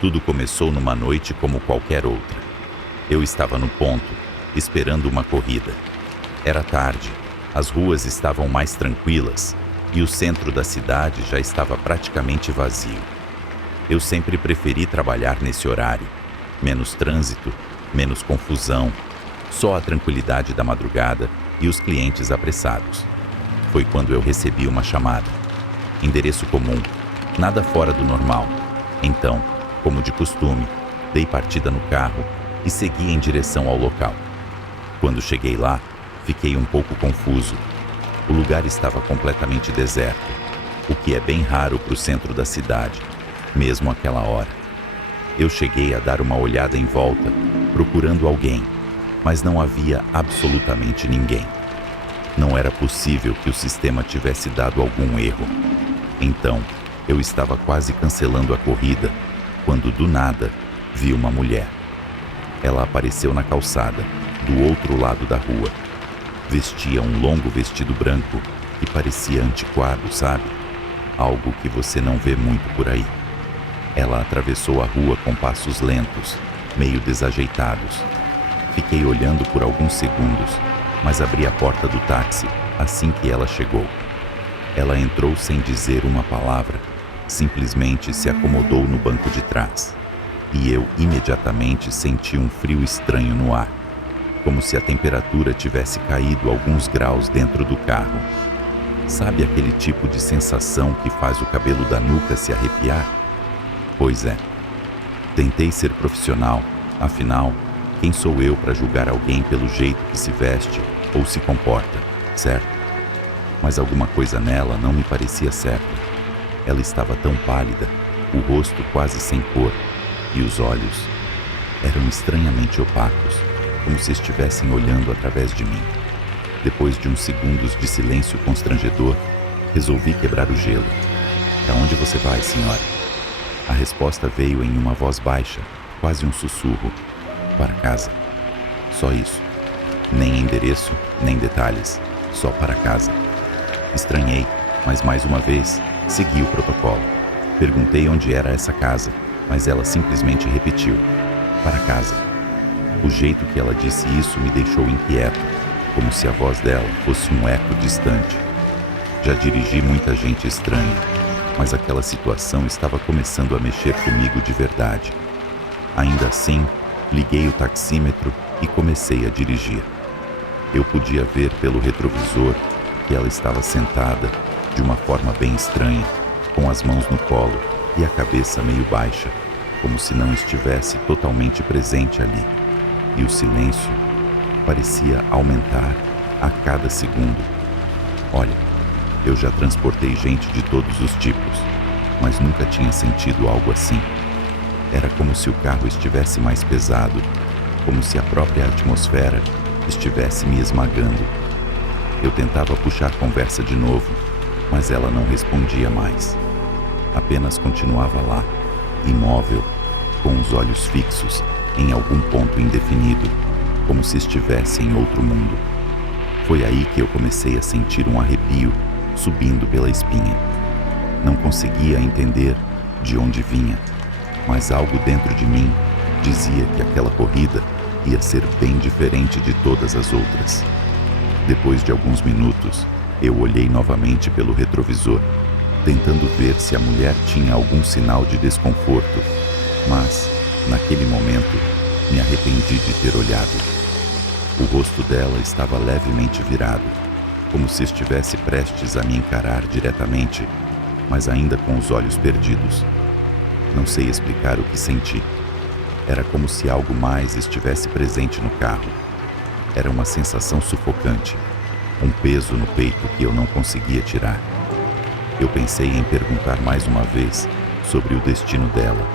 Tudo começou numa noite como qualquer outra. Eu estava no ponto, esperando uma corrida. Era tarde, as ruas estavam mais tranquilas e o centro da cidade já estava praticamente vazio. Eu sempre preferi trabalhar nesse horário. Menos trânsito, menos confusão, só a tranquilidade da madrugada e os clientes apressados. Foi quando eu recebi uma chamada. Endereço comum, nada fora do normal. Então, como de costume, dei partida no carro e segui em direção ao local. Quando cheguei lá, fiquei um pouco confuso. O lugar estava completamente deserto, o que é bem raro para o centro da cidade, mesmo àquela hora. Eu cheguei a dar uma olhada em volta, procurando alguém, mas não havia absolutamente ninguém. Não era possível que o sistema tivesse dado algum erro. Então, eu estava quase cancelando a corrida, quando do nada, vi uma mulher. Ela apareceu na calçada, do outro lado da rua. Vestia um longo vestido branco que parecia antiquado, sabe? Algo que você não vê muito por aí. Ela atravessou a rua com passos lentos, meio desajeitados. Fiquei olhando por alguns segundos, mas abri a porta do táxi assim que ela chegou. Ela entrou sem dizer uma palavra, simplesmente se acomodou no banco de trás. E eu imediatamente senti um frio estranho no ar, como se a temperatura tivesse caído alguns graus dentro do carro. Sabe aquele tipo de sensação que faz o cabelo da nuca se arrepiar? Pois é. Tentei ser profissional, afinal, quem sou eu para julgar alguém pelo jeito que se veste ou se comporta, certo? Mas alguma coisa nela não me parecia certa. Ela estava tão pálida, o rosto quase sem cor, e os olhos eram estranhamente opacos, como se estivessem olhando através de mim. Depois de uns segundos de silêncio constrangedor, resolvi quebrar o gelo. "Para onde você vai, senhora?" A resposta veio em uma voz baixa, quase um sussurro. "Para casa." Só isso. Nem endereço, nem detalhes. Só para casa. Estranhei, mas mais uma vez, segui o protocolo. Perguntei onde era essa casa, mas ela simplesmente repetiu: "Para casa." O jeito que ela disse isso me deixou inquieto, como se a voz dela fosse um eco distante. Já dirigi muita gente estranha, mas aquela situação estava começando a mexer comigo de verdade. Ainda assim, liguei o taxímetro e comecei a dirigir. Eu podia ver pelo retrovisor que ela estava sentada, de uma forma bem estranha, com as mãos no colo e a cabeça meio baixa, como se não estivesse totalmente presente ali. E o silêncio parecia aumentar a cada segundo. Olha, eu já transportei gente de todos os tipos, mas nunca tinha sentido algo assim. Era como se o carro estivesse mais pesado, como se a própria atmosfera estivesse me esmagando. Eu tentava puxar conversa de novo, mas ela não respondia mais. Apenas continuava lá, imóvel, com os olhos fixos em algum ponto indefinido, como se estivesse em outro mundo. Foi aí que eu comecei a sentir um arrepio subindo pela espinha. Não conseguia entender de onde vinha, mas algo dentro de mim dizia que aquela corrida ia ser bem diferente de todas as outras. Depois de alguns minutos, eu olhei novamente pelo retrovisor, tentando ver se a mulher tinha algum sinal de desconforto, mas, naquele momento, me arrependi de ter olhado. O rosto dela estava levemente virado, como se estivesse prestes a me encarar diretamente, mas ainda com os olhos perdidos. Não sei explicar o que senti. Era como se algo mais estivesse presente no carro. Era uma sensação sufocante, um peso no peito que eu não conseguia tirar. Eu pensei em perguntar mais uma vez sobre o destino dela,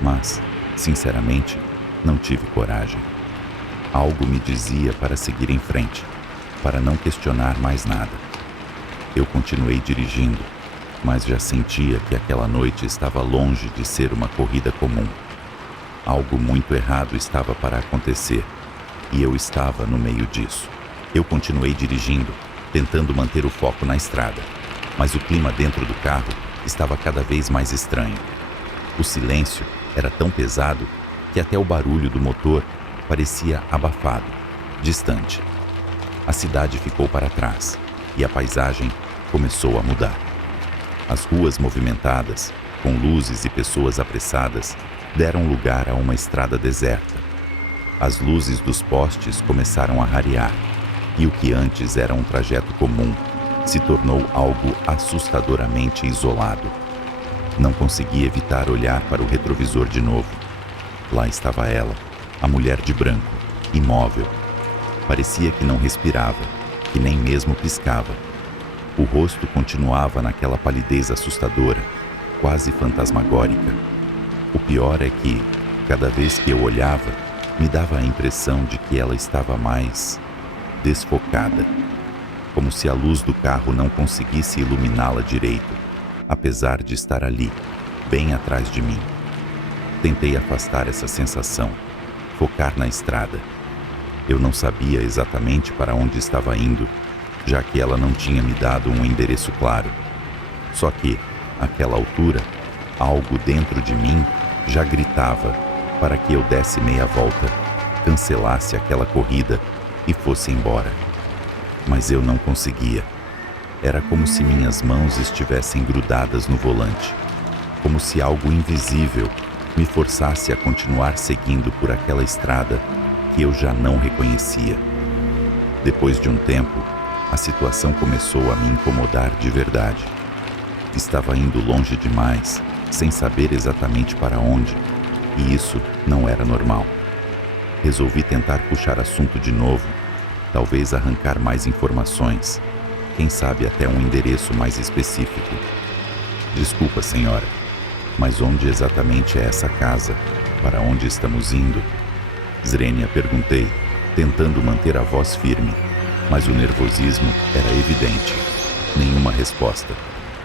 mas, sinceramente, não tive coragem. Algo me dizia para seguir em frente, para não questionar mais nada. Eu continuei dirigindo, mas já sentia que aquela noite estava longe de ser uma corrida comum. Algo muito errado estava para acontecer, e eu estava no meio disso. Eu continuei dirigindo, tentando manter o foco na estrada, mas o clima dentro do carro estava cada vez mais estranho. O silêncio Era tão pesado que até o barulho do motor parecia abafado, distante. A cidade ficou para trás e a paisagem começou a mudar. As ruas movimentadas, com luzes e pessoas apressadas, deram lugar a uma estrada deserta. As luzes dos postes começaram a rarear, e o que antes era um trajeto comum se tornou algo assustadoramente isolado. Não conseguia evitar olhar para o retrovisor de novo. Lá estava ela, a mulher de branco, imóvel. Parecia que não respirava, que nem mesmo piscava. O rosto continuava naquela palidez assustadora, quase fantasmagórica. O pior é que, cada vez que eu olhava, me dava a impressão de que ela estava mais desfocada, como se a luz do carro não conseguisse iluminá-la direito, apesar de estar ali, bem atrás de mim. Tentei afastar essa sensação, focar na estrada. Eu não sabia exatamente para onde estava indo, já que ela não tinha me dado um endereço claro. Só que, àquela altura, algo dentro de mim já gritava para que eu desse meia volta, cancelasse aquela corrida e fosse embora. Mas eu não conseguia. Era como se minhas mãos estivessem grudadas no volante, como se algo invisível me forçasse a continuar seguindo por aquela estrada que eu já não reconhecia. Depois de um tempo, a situação começou a me incomodar de verdade. Estava indo longe demais, sem saber exatamente para onde, e isso não era normal. Resolvi tentar puxar assunto de novo, talvez arrancar mais informações, quem sabe até um endereço mais específico. Desculpa, senhora, mas onde exatamente é essa casa? Para onde estamos indo? Zrenia, perguntei, tentando manter a voz firme, mas o nervosismo era evidente. Nenhuma resposta.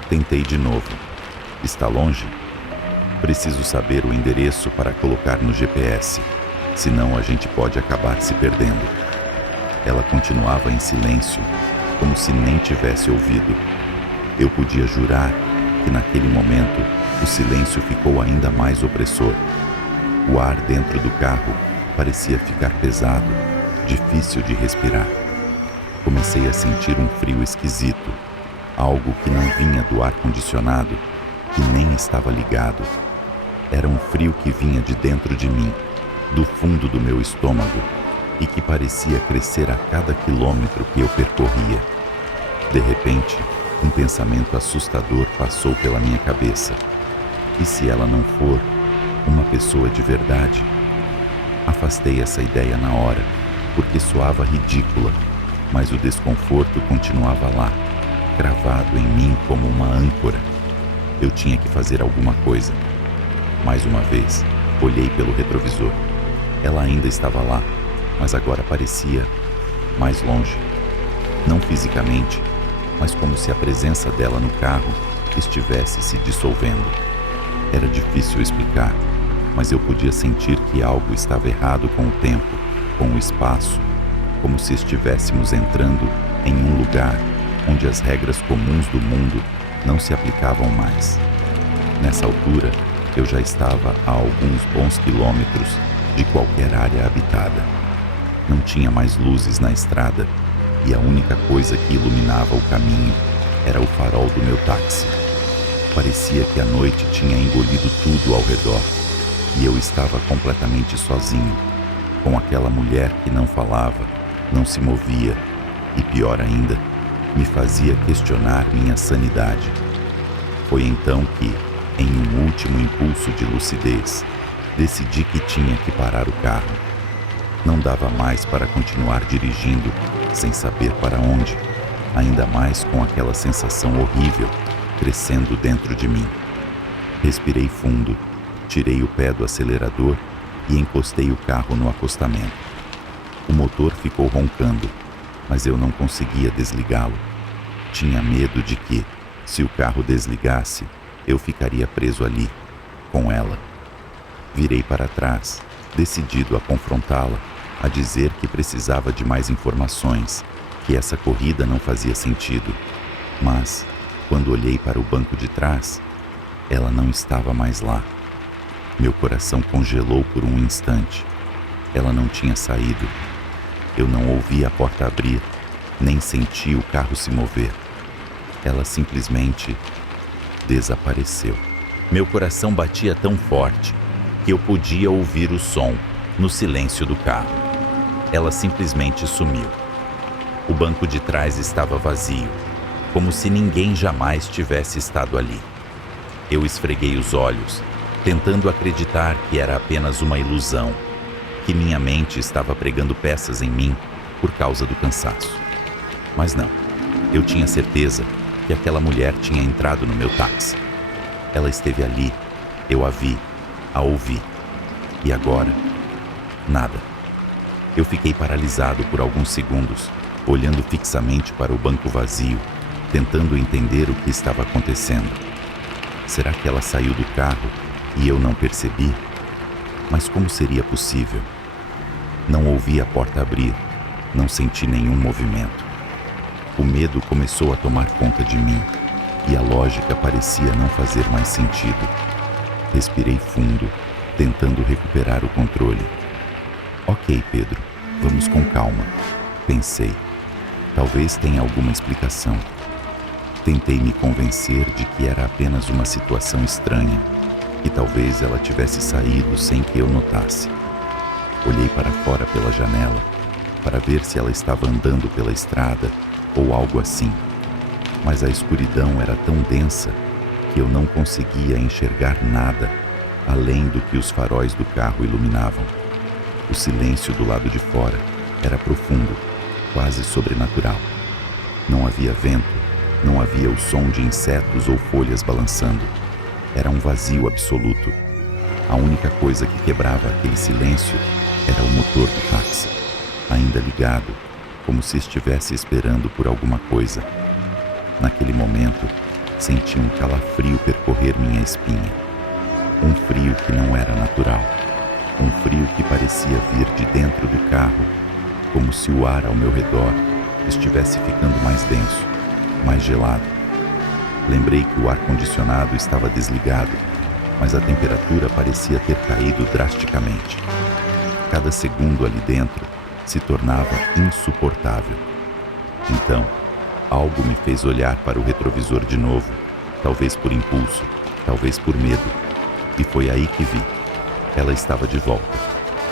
Tentei de novo. Está longe? Preciso saber o endereço para colocar no GPS, senão a gente pode acabar se perdendo. Ela continuava em silêncio, como se nem tivesse ouvido. Eu podia jurar que naquele momento o silêncio ficou ainda mais opressor. O ar dentro do carro parecia ficar pesado, difícil de respirar. Comecei a sentir um frio esquisito, algo que não vinha do ar-condicionado, que nem estava ligado. Era um frio que vinha de dentro de mim, do fundo do meu estômago, e que parecia crescer a cada quilômetro que eu percorria. De repente, um pensamento assustador passou pela minha cabeça. E se ela não for uma pessoa de verdade? Afastei essa ideia na hora, porque soava ridícula, mas o desconforto continuava lá, cravado em mim como uma âncora. Eu tinha que fazer alguma coisa. Mais uma vez, olhei pelo retrovisor. Ela ainda estava lá, mas agora parecia mais longe. Não fisicamente, mas como se a presença dela no carro estivesse se dissolvendo. Era difícil explicar, mas eu podia sentir que algo estava errado com o tempo, com o espaço, como se estivéssemos entrando em um lugar onde as regras comuns do mundo não se aplicavam mais. Nessa altura, eu já estava a alguns bons quilômetros de qualquer área habitada. Não tinha mais luzes na estrada e a única coisa que iluminava o caminho era o farol do meu táxi. Parecia que a noite tinha engolido tudo ao redor e eu estava completamente sozinho, com aquela mulher que não falava, não se movia e, pior ainda, me fazia questionar minha sanidade. Foi então que, em um último impulso de lucidez, decidi que tinha que parar o carro. Não dava mais para continuar dirigindo sem saber para onde, ainda mais com aquela sensação horrível crescendo dentro de mim. Respirei fundo, tirei o pé do acelerador e encostei o carro no acostamento. O motor ficou roncando, mas eu não conseguia desligá-lo. Tinha medo de que, se o carro desligasse, eu ficaria preso ali, com ela. Virei para trás, decidido a confrontá-la, a dizer que precisava de mais informações, que essa corrida não fazia sentido. Mas, quando olhei para o banco de trás, ela não estava mais lá. Meu coração congelou por um instante. Ela não tinha saído. Eu não ouvi a porta abrir, nem senti o carro se mover. Ela simplesmente desapareceu. Meu coração batia tão forte que eu podia ouvir o som no silêncio do carro. Ela simplesmente sumiu. O banco de trás estava vazio, como se ninguém jamais tivesse estado ali. Eu esfreguei os olhos, tentando acreditar que era apenas uma ilusão, que minha mente estava pregando peças em mim por causa do cansaço. Mas não, eu tinha certeza que aquela mulher tinha entrado no meu táxi. Ela esteve ali, eu a vi, a ouvi. E agora? Nada. Eu fiquei paralisado por alguns segundos, olhando fixamente para o banco vazio, tentando entender o que estava acontecendo. Será que ela saiu do carro e eu não percebi? Mas como seria possível? Não ouvi a porta abrir, não senti nenhum movimento. O medo começou a tomar conta de mim e a lógica parecia não fazer mais sentido. Respirei fundo, tentando recuperar o controle. Ok, Pedro, vamos com calma, pensei. Talvez tenha alguma explicação. Tentei me convencer de que era apenas uma situação estranha, que talvez ela tivesse saído sem que eu notasse. Olhei para fora pela janela, para ver se ela estava andando pela estrada ou algo assim. Mas a escuridão era tão densa que eu não conseguia enxergar nada além do que os faróis do carro iluminavam. O silêncio do lado de fora era profundo, quase sobrenatural. Não havia vento, não havia o som de insetos ou folhas balançando. Era um vazio absoluto. A única coisa que quebrava aquele silêncio era o motor do táxi, ainda ligado, como se estivesse esperando por alguma coisa. Naquele momento, senti um calafrio percorrer minha espinha. Um frio que não era natural. Um frio que parecia vir de dentro do carro, como se o ar ao meu redor estivesse ficando mais denso, mais gelado. Lembrei que o ar-condicionado estava desligado, mas a temperatura parecia ter caído drasticamente. Cada segundo ali dentro se tornava insuportável. Então, algo me fez olhar para o retrovisor de novo, talvez por impulso, talvez por medo. E foi aí que vi. Ela estava de volta,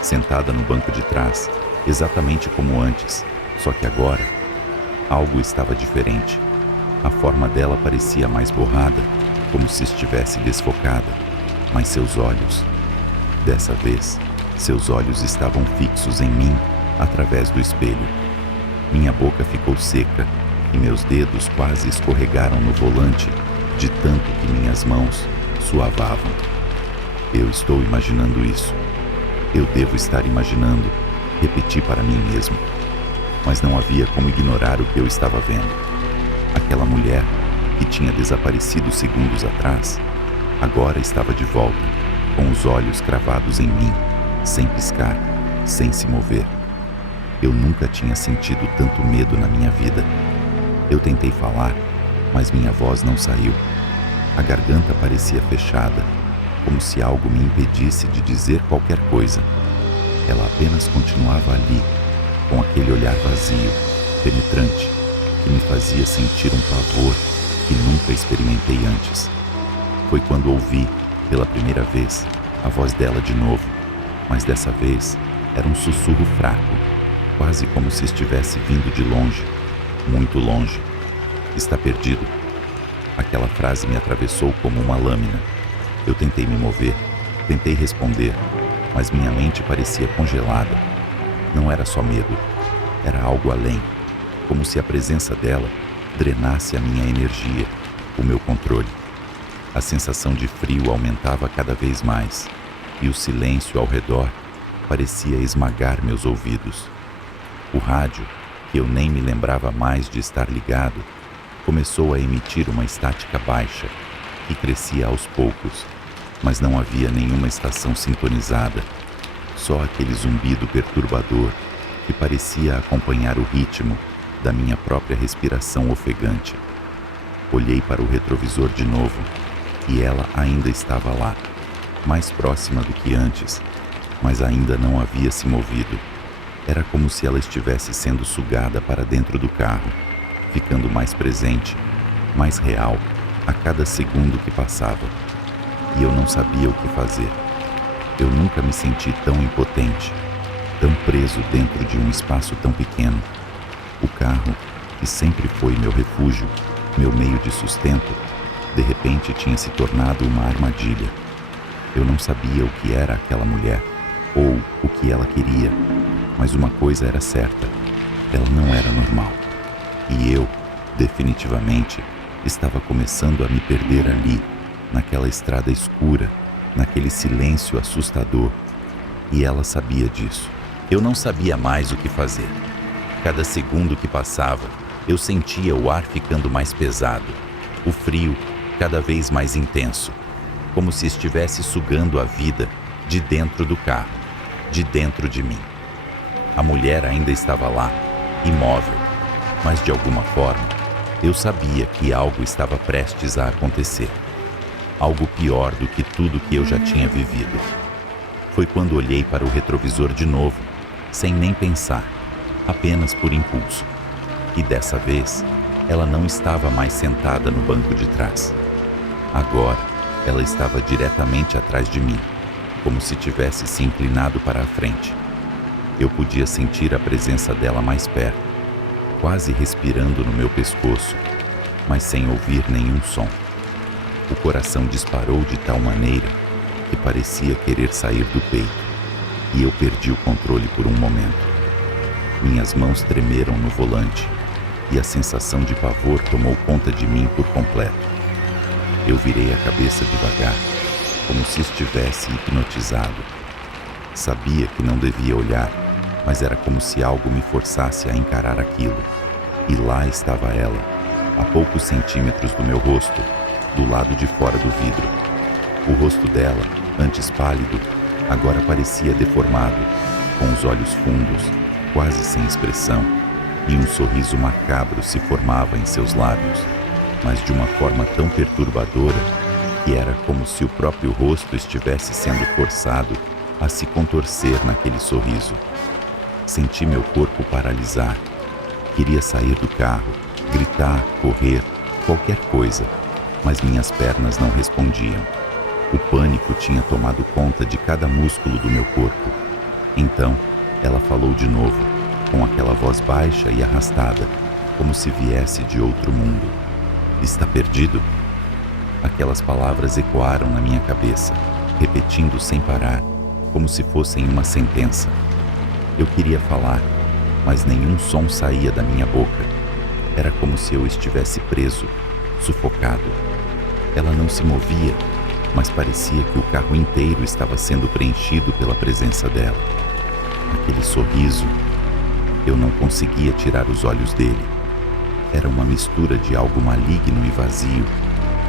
sentada no banco de trás, exatamente como antes, só que agora, algo estava diferente. A forma dela parecia mais borrada, como se estivesse desfocada, mas seus olhos, dessa vez, seus olhos estavam fixos em mim através do espelho. Minha boca ficou seca e meus dedos quase escorregaram no volante de tanto que minhas mãos suavavam. Eu estou imaginando isso. Eu devo estar imaginando, repeti para mim mesmo. Mas não havia como ignorar o que eu estava vendo. Aquela mulher, que tinha desaparecido segundos atrás, agora estava de volta, com os olhos cravados em mim, sem piscar, sem se mover. Eu nunca tinha sentido tanto medo na minha vida. Eu tentei falar, mas minha voz não saiu. A garganta parecia fechada, como se algo me impedisse de dizer qualquer coisa. Ela apenas continuava ali, com aquele olhar vazio, penetrante, que me fazia sentir um pavor que nunca experimentei antes. Foi quando ouvi, pela primeira vez, a voz dela de novo, mas dessa vez era um sussurro fraco, quase como se estivesse vindo de longe, muito longe. Está perdido. Aquela frase me atravessou como uma lâmina. Eu tentei me mover, tentei responder, mas minha mente parecia congelada. Não era só medo, era algo além, como se a presença dela drenasse a minha energia, o meu controle. A sensação de frio aumentava cada vez mais, e o silêncio ao redor parecia esmagar meus ouvidos. O rádio, que eu nem me lembrava mais de estar ligado, começou a emitir uma estática baixa, que crescia aos poucos, mas não havia nenhuma estação sintonizada, só aquele zumbido perturbador que parecia acompanhar o ritmo da minha própria respiração ofegante. Olhei para o retrovisor de novo e ela ainda estava lá, mais próxima do que antes, mas ainda não havia se movido. Era como se ela estivesse sendo sugada para dentro do carro, ficando mais presente, mais real, a cada segundo que passava. E eu não sabia o que fazer. Eu nunca me senti tão impotente, tão preso dentro de um espaço tão pequeno. O carro, que sempre foi meu refúgio, meu meio de sustento, de repente tinha se tornado uma armadilha. Eu não sabia o que era aquela mulher, ou o que ela queria, mas uma coisa era certa: ela não era normal. E eu, definitivamente, estava começando a me perder ali, naquela estrada escura, naquele silêncio assustador. E ela sabia disso. Eu não sabia mais o que fazer. Cada segundo que passava, eu sentia o ar ficando mais pesado, o frio cada vez mais intenso, como se estivesse sugando a vida de dentro do carro, de dentro de mim. A mulher ainda estava lá, imóvel, mas de alguma forma, eu sabia que algo estava prestes a acontecer. Algo pior do que tudo que eu já tinha vivido. Foi quando olhei para o retrovisor de novo, sem nem pensar, apenas por impulso. E dessa vez, ela não estava mais sentada no banco de trás. Agora, ela estava diretamente atrás de mim, como se tivesse se inclinado para a frente. Eu podia sentir a presença dela mais perto, quase respirando no meu pescoço, mas sem ouvir nenhum som. O coração disparou de tal maneira que parecia querer sair do peito, e eu perdi o controle por um momento. Minhas mãos tremeram no volante, e a sensação de pavor tomou conta de mim por completo. Eu virei a cabeça devagar, como se estivesse hipnotizado. Sabia que não devia olhar, mas era como se algo me forçasse a encarar aquilo. E lá estava ela, a poucos centímetros do meu rosto, do lado de fora do vidro. O rosto dela, antes pálido, agora parecia deformado, com os olhos fundos, quase sem expressão, e um sorriso macabro se formava em seus lábios, mas de uma forma tão perturbadora que era como se o próprio rosto estivesse sendo forçado a se contorcer naquele sorriso. Senti meu corpo paralisar. Queria sair do carro, gritar, correr, qualquer coisa, mas minhas pernas não respondiam. O pânico tinha tomado conta de cada músculo do meu corpo. Então, ela falou de novo, com aquela voz baixa e arrastada, como se viesse de outro mundo. Está perdido? Aquelas palavras ecoaram na minha cabeça, repetindo sem parar, como se fossem uma sentença. Eu queria falar, mas nenhum som saía da minha boca. Era como se eu estivesse preso, sufocado. Ela não se movia, mas parecia que o carro inteiro estava sendo preenchido pela presença dela. Aquele sorriso, eu não conseguia tirar os olhos dele. Era uma mistura de algo maligno e vazio,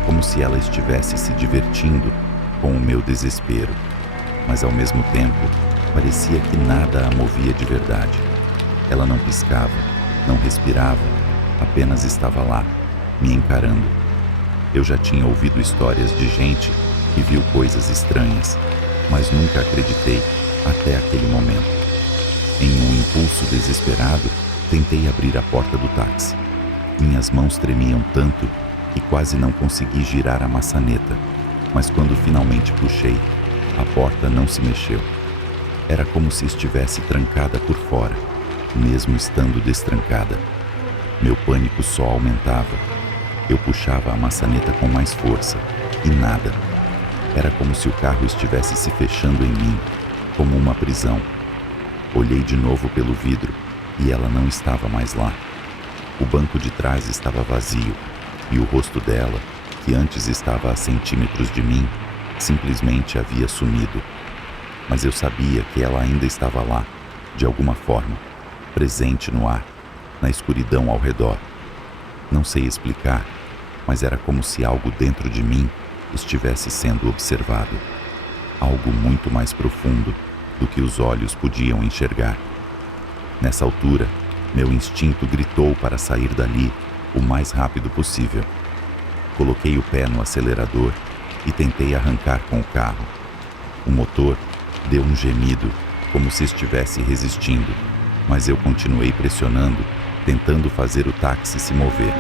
como se ela estivesse se divertindo com o meu desespero, mas ao mesmo tempo parecia que nada a movia de verdade. Ela não piscava, não respirava, apenas estava lá, me encarando. Eu já tinha ouvido histórias de gente que viu coisas estranhas, mas nunca acreditei até aquele momento. Em um impulso desesperado, tentei abrir a porta do táxi. Minhas mãos tremiam tanto que quase não consegui girar a maçaneta, mas quando finalmente puxei, a porta não se mexeu. Era como se estivesse trancada por fora, mesmo estando destrancada. Meu pânico só aumentava. Eu puxava a maçaneta com mais força, e nada. Era como se o carro estivesse se fechando em mim, como uma prisão. Olhei de novo pelo vidro, e ela não estava mais lá. O banco de trás estava vazio, e o rosto dela, que antes estava a centímetros de mim, simplesmente havia sumido. Mas eu sabia que ela ainda estava lá, de alguma forma, presente no ar, na escuridão ao redor. Não sei explicar, mas era como se algo dentro de mim estivesse sendo observado. Algo muito mais profundo do que os olhos podiam enxergar. Nessa altura, meu instinto gritou para sair dali o mais rápido possível. Coloquei o pé no acelerador e tentei arrancar com o carro, O motor deu um gemido, como se estivesse resistindo, mas eu continuei pressionando, tentando fazer o táxi se mover.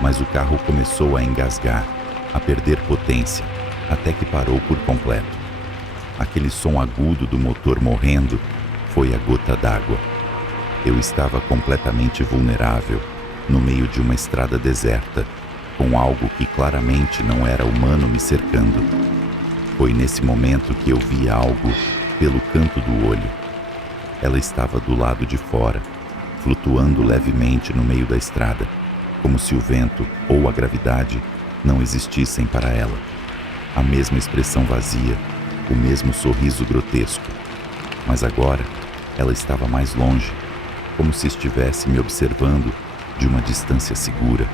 Mas o carro começou a engasgar, a perder potência, até que parou por completo. Aquele som agudo do motor morrendo foi a gota d'água. Eu estava completamente vulnerável, no meio de uma estrada deserta, com algo que claramente não era humano me cercando. Foi nesse momento que eu vi algo pelo canto do olho. Ela estava do lado de fora, flutuando levemente no meio da estrada, como se o vento ou a gravidade não existissem para ela. A mesma expressão vazia, o mesmo sorriso grotesco. Mas agora, ela estava mais longe, como se estivesse me observando de uma distância segura,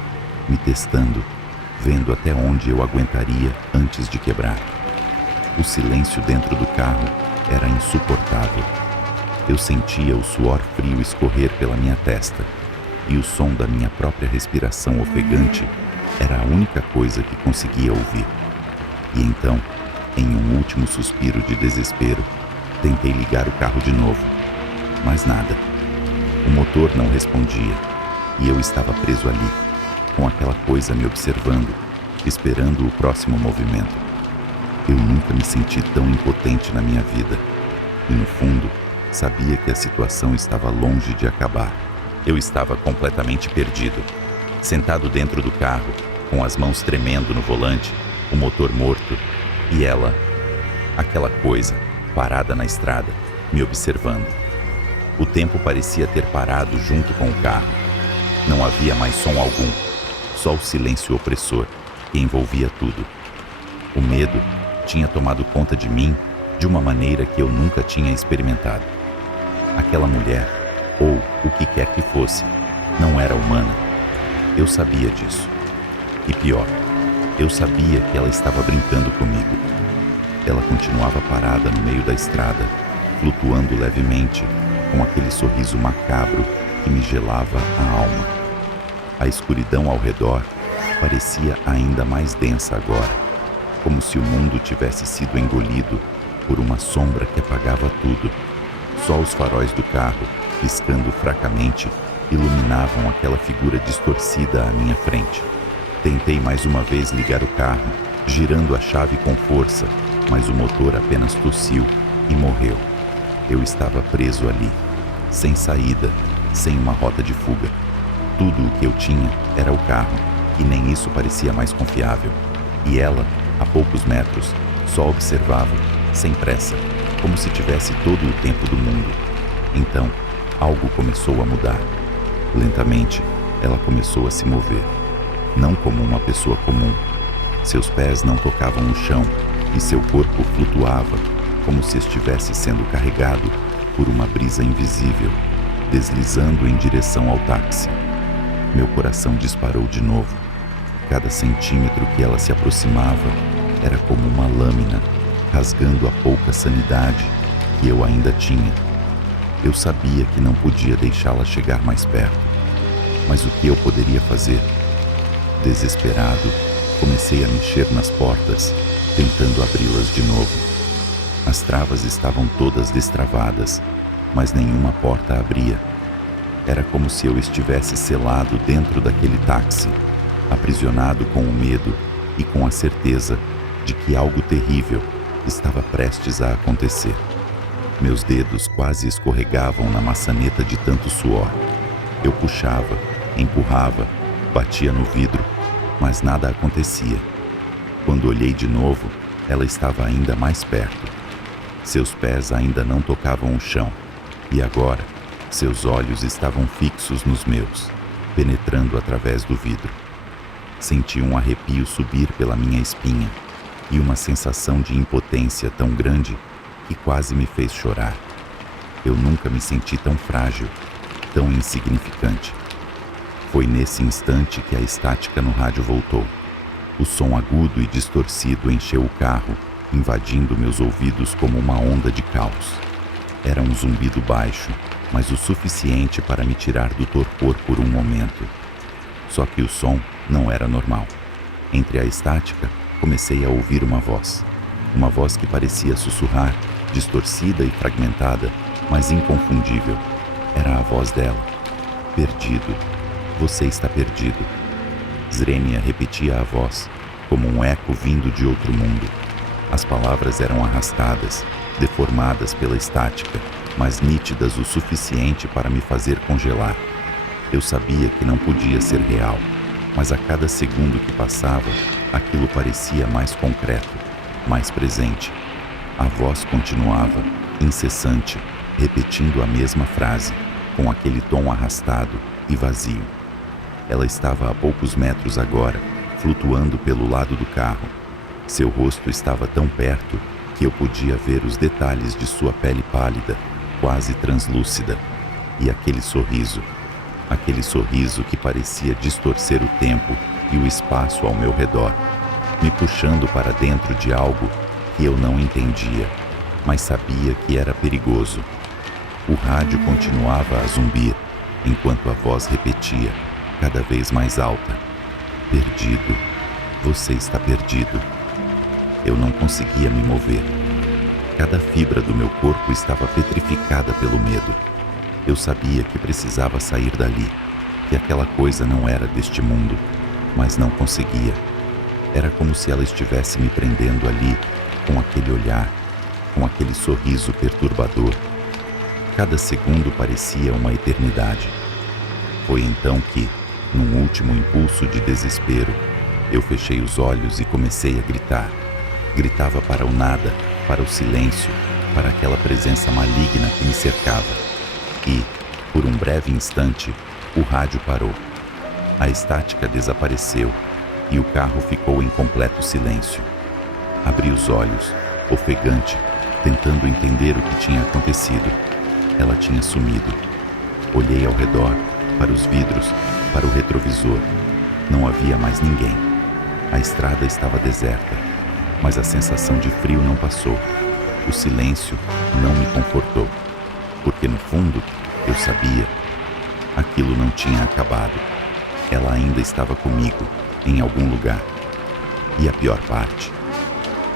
me testando, vendo até onde eu aguentaria antes de quebrar. O silêncio dentro do carro era insuportável. Eu sentia o suor frio escorrer pela minha testa, e o som da minha própria respiração ofegante era a única coisa que conseguia ouvir. E então, em um último suspiro de desespero, tentei ligar o carro de novo, mas nada. O motor não respondia, e eu estava preso ali, com aquela coisa me observando, esperando o próximo movimento. Eu nunca me senti tão impotente na minha vida, e no fundo, sabia que a situação estava longe de acabar. Eu estava completamente perdido, sentado dentro do carro, com as mãos tremendo no volante, o motor morto, e ela, aquela coisa, parada na estrada, me observando. O tempo parecia ter parado junto com o carro. Não havia mais som algum, só o silêncio opressor que envolvia tudo. O medo tinha tomado conta de mim de uma maneira que eu nunca tinha experimentado. Aquela mulher, ou o que quer que fosse, não era humana. Eu sabia disso. E pior, eu sabia que ela estava brincando comigo. Ela continuava parada no meio da estrada, flutuando levemente, com aquele sorriso macabro que me gelava a alma. A escuridão ao redor parecia ainda mais densa agora, como se o mundo tivesse sido engolido por uma sombra que apagava tudo. Só os faróis do carro, piscando fracamente, iluminavam aquela figura distorcida à minha frente. Tentei mais uma vez ligar o carro, girando a chave com força, mas o motor apenas tossiu e morreu. Eu estava preso ali, sem saída, sem uma rota de fuga. Tudo o que eu tinha era o carro, e nem isso parecia mais confiável. E ela, a poucos metros, só observava, sem pressa, como se tivesse todo o tempo do mundo. Então, algo começou a mudar. Lentamente, ela começou a se mover. Não como uma pessoa comum. Seus pés não tocavam o chão e seu corpo flutuava, como se estivesse sendo carregado por uma brisa invisível, deslizando em direção ao táxi. Meu coração disparou de novo. Cada centímetro que ela se aproximava era como uma lâmina, rasgando a pouca sanidade que eu ainda tinha. Eu sabia que não podia deixá-la chegar mais perto. Mas o que eu poderia fazer? Desesperado, comecei a mexer nas portas, tentando abri-las de novo. As travas estavam todas destravadas, mas nenhuma porta abria. Era como se eu estivesse selado dentro daquele táxi, aprisionado com o medo e com a certeza de que algo terrível estava prestes a acontecer. Meus dedos quase escorregavam na maçaneta de tanto suor. Eu puxava, empurrava, batia no vidro, mas nada acontecia. Quando olhei de novo, ela estava ainda mais perto. Seus pés ainda não tocavam o chão, e agora, seus olhos estavam fixos nos meus, penetrando através do vidro. Senti um arrepio subir pela minha espinha, e uma sensação de impotência tão grande que quase me fez chorar. Eu nunca me senti tão frágil, tão insignificante. Foi nesse instante que a estática no rádio voltou. O som agudo e distorcido encheu o carro, invadindo meus ouvidos como uma onda de caos. Era um zumbido baixo, mas o suficiente para me tirar do torpor por um momento. Só que o som não era normal. Entre a estática, comecei a ouvir uma voz. Uma voz que parecia sussurrar, distorcida e fragmentada, mas inconfundível. Era a voz dela. Perdido. Você está perdido. Zrenia repetia a voz, como um eco vindo de outro mundo. As palavras eram arrastadas, deformadas pela estática, mas nítidas o suficiente para me fazer congelar. Eu sabia que não podia ser real, mas a cada segundo que passava, aquilo parecia mais concreto, mais presente. A voz continuava, incessante, repetindo a mesma frase, com aquele tom arrastado e vazio. Ela estava a poucos metros agora, flutuando pelo lado do carro. Seu rosto estava tão perto que eu podia ver os detalhes de sua pele pálida, quase translúcida, e aquele sorriso que parecia distorcer o tempo e o espaço ao meu redor, me puxando para dentro de algo que eu não entendia, mas sabia que era perigoso. O rádio continuava a zumbir, enquanto a voz repetia, cada vez mais alta: perdido, você está perdido. Eu não conseguia me mover. Cada fibra do meu corpo estava petrificada pelo medo. Eu sabia que precisava sair dali, que aquela coisa não era deste mundo, mas não conseguia. Era como se ela estivesse me prendendo ali, com aquele olhar, com aquele sorriso perturbador. Cada segundo parecia uma eternidade. Foi então que, num último impulso de desespero, eu fechei os olhos e comecei a gritar. Gritava para o nada, para o silêncio, para aquela presença maligna que me cercava. E, por um breve instante, o rádio parou. A estática desapareceu e o carro ficou em completo silêncio. Abri os olhos, ofegante, tentando entender o que tinha acontecido. Ela tinha sumido. Olhei ao redor, para os vidros, para o retrovisor. Não havia mais ninguém. A estrada estava deserta, mas a sensação de frio não passou. O silêncio não me confortou, porque no fundo, eu sabia, aquilo não tinha acabado. Ela ainda estava comigo, em algum lugar. E a pior parte,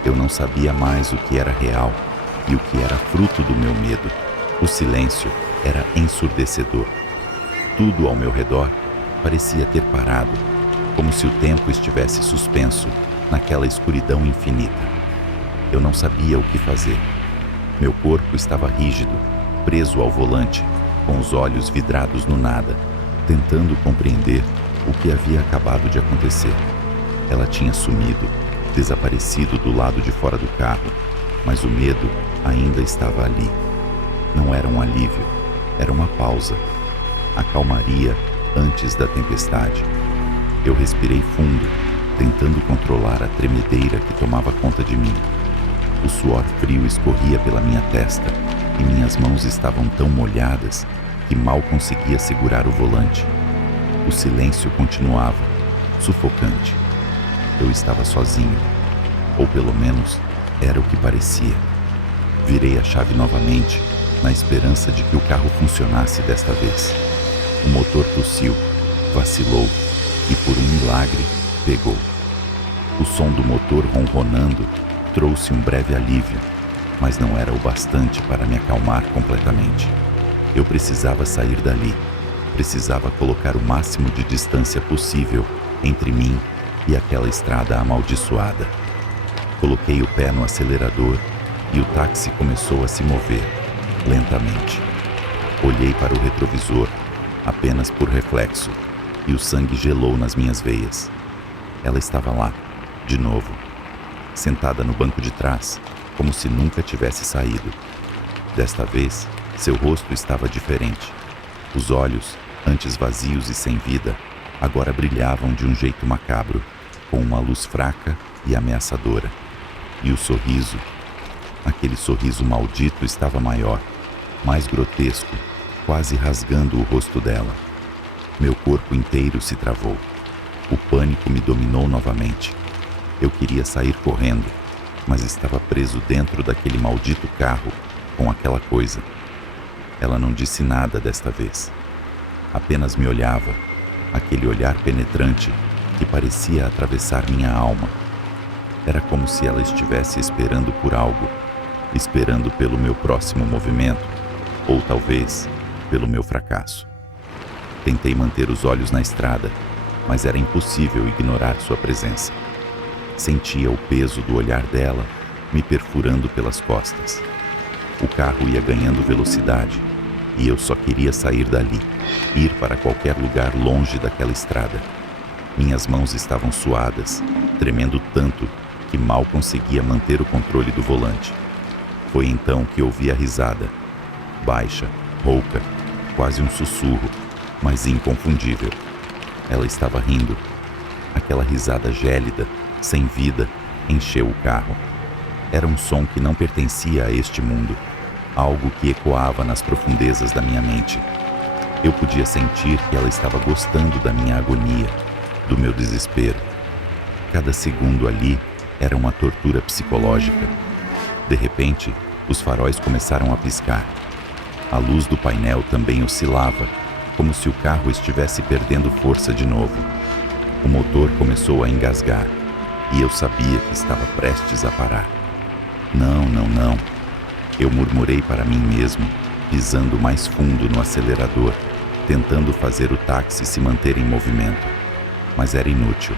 eu não sabia mais o que era real e o que era fruto do meu medo. O silêncio era ensurdecedor. Tudo ao meu redor parecia ter parado, como se o tempo estivesse suspenso naquela escuridão infinita. Eu não sabia o que fazer. Meu corpo estava rígido, preso ao volante, com os olhos vidrados no nada, tentando compreender o que havia acabado de acontecer. Ela tinha sumido, desaparecido do lado de fora do carro, mas o medo ainda estava ali. Não era um alívio, era uma pausa. A calmaria antes da tempestade. Eu respirei fundo, tentando controlar a tremedeira que tomava conta de mim. O suor frio escorria pela minha testa e minhas mãos estavam tão molhadas que mal conseguia segurar o volante. O silêncio continuava, sufocante. Eu estava sozinho, ou pelo menos era o que parecia. Virei a chave novamente, na esperança de que o carro funcionasse desta vez. O motor tossiu, vacilou e, por um milagre, pegou. O som do motor ronronando trouxe um breve alívio, mas não era o bastante para me acalmar completamente. Eu precisava sair dali, precisava colocar o máximo de distância possível entre mim e aquela estrada amaldiçoada. Coloquei o pé no acelerador e o táxi começou a se mover, lentamente. Olhei para o retrovisor, apenas por reflexo, e o sangue gelou nas minhas veias. Ela estava lá, de novo, sentada no banco de trás, como se nunca tivesse saído. Desta vez, seu rosto estava diferente. Os olhos, antes vazios e sem vida, agora brilhavam de um jeito macabro, com uma luz fraca e ameaçadora. E o sorriso, aquele sorriso maldito, estava maior, mais grotesco, quase rasgando o rosto dela. Meu corpo inteiro se travou. O pânico me dominou novamente. Eu queria sair correndo, mas estava preso dentro daquele maldito carro, com aquela coisa. Ela não disse nada desta vez. Apenas me olhava, aquele olhar penetrante que parecia atravessar minha alma. Era como se ela estivesse esperando por algo, esperando pelo meu próximo movimento, ou talvez pelo meu fracasso. Tentei manter os olhos na estrada, mas era impossível ignorar sua presença. Sentia o peso do olhar dela me perfurando pelas costas. O carro ia ganhando velocidade e eu só queria sair dali, ir para qualquer lugar longe daquela estrada. Minhas mãos estavam suadas, tremendo tanto que mal conseguia manter o controle do volante. Foi então que ouvi a risada, baixa, rouca, quase um sussurro, mas inconfundível. Ela estava rindo. Aquela risada gélida, sem vida, encheu o carro. Era um som que não pertencia a este mundo, algo que ecoava nas profundezas da minha mente. Eu podia sentir que ela estava gostando da minha agonia, do meu desespero. Cada segundo ali era uma tortura psicológica. De repente, os faróis começaram a piscar. A luz do painel também oscilava, como se o carro estivesse perdendo força de novo. O motor começou a engasgar, e eu sabia que estava prestes a parar. Não, não, não. Eu murmurei para mim mesmo, pisando mais fundo no acelerador, tentando fazer o táxi se manter em movimento. Mas era inútil.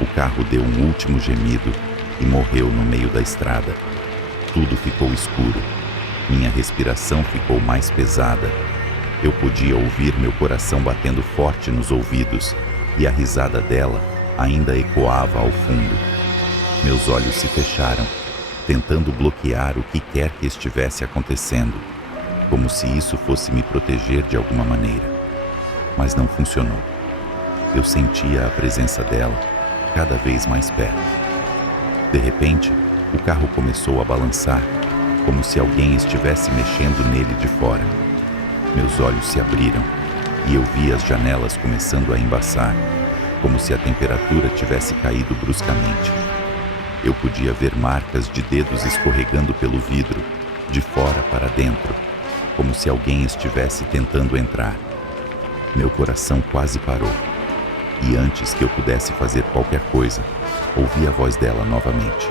O carro deu um último gemido e morreu no meio da estrada. Tudo ficou escuro. Minha respiração ficou mais pesada. Eu podia ouvir meu coração batendo forte nos ouvidos e a risada dela ainda ecoava ao fundo. Meus olhos se fecharam, tentando bloquear o que quer que estivesse acontecendo, como se isso fosse me proteger de alguma maneira. Mas não funcionou. Eu sentia a presença dela cada vez mais perto. De repente, o carro começou a balançar, como se alguém estivesse mexendo nele de fora. Meus olhos se abriram e eu vi as janelas começando a embaçar, como se a temperatura tivesse caído bruscamente. Eu podia ver marcas de dedos escorregando pelo vidro, de fora para dentro, como se alguém estivesse tentando entrar. Meu coração quase parou. E antes que eu pudesse fazer qualquer coisa, ouvi a voz dela novamente.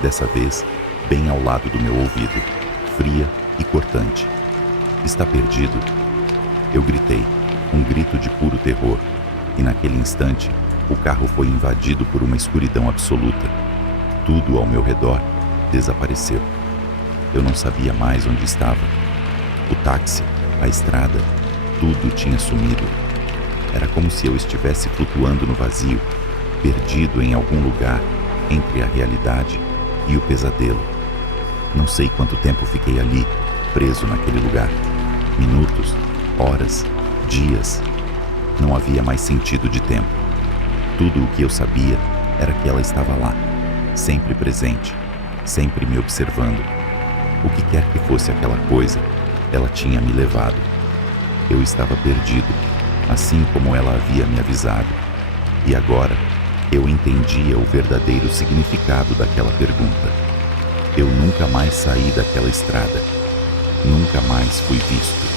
Dessa vez, bem ao lado do meu ouvido, fria e cortante. Está perdido? Eu gritei, um grito de puro terror, e naquele instante, o carro foi invadido por uma escuridão absoluta. Tudo ao meu redor desapareceu. Eu não sabia mais onde estava. O táxi, a estrada, tudo tinha sumido. Era como se eu estivesse flutuando no vazio, perdido em algum lugar entre a realidade e o pesadelo. Não sei quanto tempo fiquei ali, preso naquele lugar. Minutos, horas, dias. Não havia mais sentido de tempo. Tudo o que eu sabia era que ela estava lá, sempre presente, sempre me observando. O que quer que fosse aquela coisa, ela tinha me levado. Eu estava perdido, assim como ela havia me avisado. E agora, eu entendia o verdadeiro significado daquela pergunta. Eu nunca mais saí daquela estrada. Nunca mais fui visto.